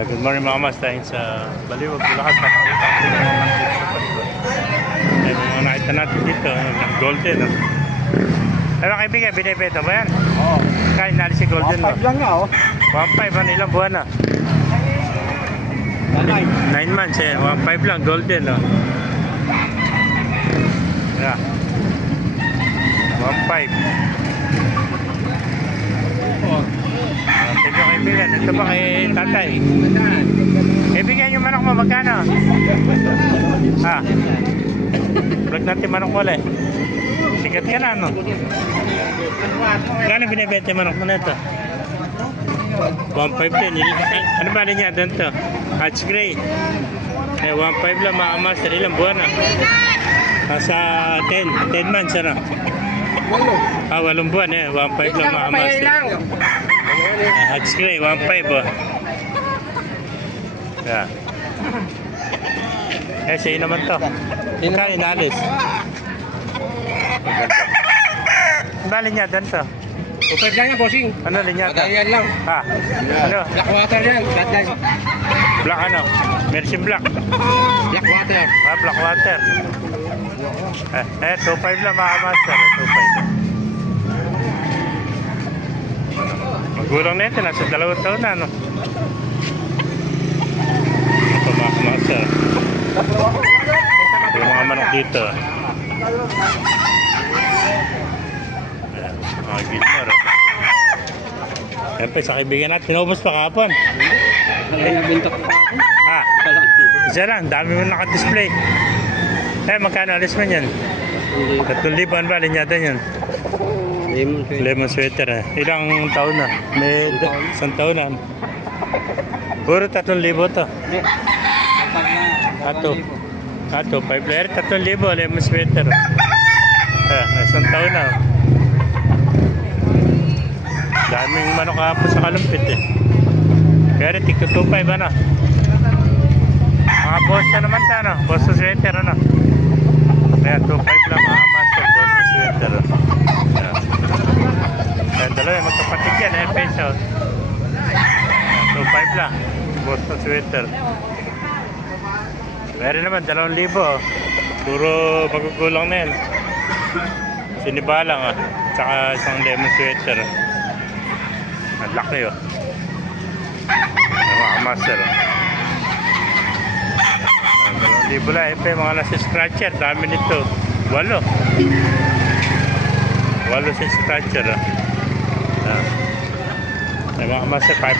Good morning mga mas, dahil sa Baliwag, Bulacan, papakita ko yung mga nandito sa palikod. Ay, mga nakita natin dito, ng golden. Ay mga kaibigan, binibenta ba yan? Oo. Kaya nali si golden. 1.5 lang nga, oh. 1.5, ano ilang buwan na? 9 months eh, 1.5 lang, golden. Yeah. 1.5. Thank you kaibigan, ito ba kay tatay? Kaibigan yung manok mo, magkano? Ha? Vlog natin manok mo ulit. Sikat ka na, no? Kano binibenta yung manok mo na ito? 1.5 din. Ano ba rin niya doon to? Hatch gray. 1.5 lang mga master. Ilang buwan na? Sa 10 months ano? 8 buwan 1.5 lang mga master. Hatch gray, 1.5 oh. Yeah. Sa'yo naman to. Kaya inalis. Ano niya doon to? Upad lang yan, bossing. Ano linyata? Ayan lang. Ha? Ano? Black water yan. Black ano? Mercy Black. Black water. Black water. 2.5 lang mga master. 2.5. Magulang na ito. Nasa 2 taon na, no? Ito mga master. Yung mga manok dito. Mga gilmar. Siyempre sa kaibigan natin, pinubos pa kahapon. Nabintak pa ako. Ha? Isa lang, dami mo naka-display. Magkano alis mo yan? 3,000 ba? Linyata yan. Lemon sweater. Ilang taon na? May 1 taon na. Puro 3,000 to. Ato, 5 player, 3,000 lemon sweater. 1 taon na. Daming manok kahapon sa kalumpit eh. Pero tigto 2.5 ano. Mga boss na naman ta ano. Boss sa sweater ano. Kaya 2.5 lang mga master. Boss sa sweater. Kaya dalawa yung magkapatid yan peso. 2.5 lang. Boss sa sweater. Meron naman 2,000 Puro magugulang na yan. Sinibalang Tsaka isang lemon sweater. Ang laki mga master 2,000 lang mga nasa scratcher. Dami nito 8 sa scratcher mga master. 5